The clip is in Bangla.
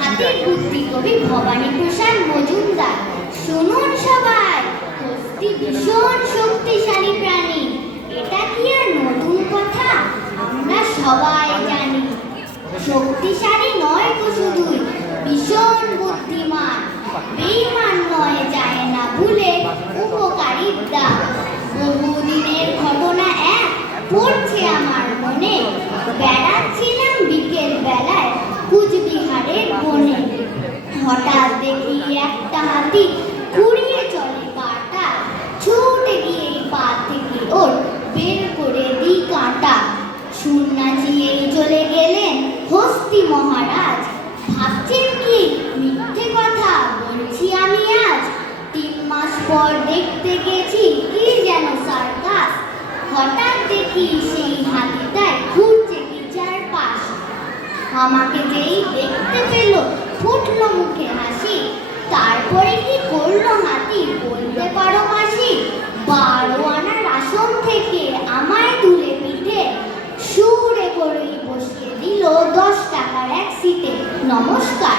হাতির বুদ্ধি কবি ভবানী প্রসাদ মজুমদার। শুনুন সবাই, হস্তি ভীষণ শক্তিশালী প্রাণী। এটা কি আর নতুন কথা? আমরা সবাই জানি। শক্তিশালী নয় তো শুধুই, ভীষণ বুদ্ধিমান। বেঈমান নয়, যায় না ভুলে উপকারীর দাম। বহুদিনের ঘটনা এক পড়ছে আমার মনে। বেড়াচ্ছিলাম বিকেল বেলায় কুচবিহারের বনে। হঠাৎ দেখি একটা হাতি ঘুরিয়ে চলে কাঁটা। ছুটে গিয়ে পা থেকে ওর বের করে দিই কাঁটা। সুর নাচিয়েই চলে গেলেন হস্তি মহারাজ। ভাবছেন কি মিথ্যে কথা বলছি আমি আজ? 3 মাস পর দেখতে গেছি কি যেন সার্কাস। হঠাৎ দেখি সেই হাতিটায় ঘুরছে কি চারপাশ। আমাকে যেই দেখতে পেল ফুটলো মুখে হাসি। তারপরে কি করলো হাতি বলতে পারো মাসি? 12 আনার আসন থেকে আমায় তুলে পিঠে সুরে করেই বসিয়ে দিল 10 টাকার এক সিটে। নমস্কার।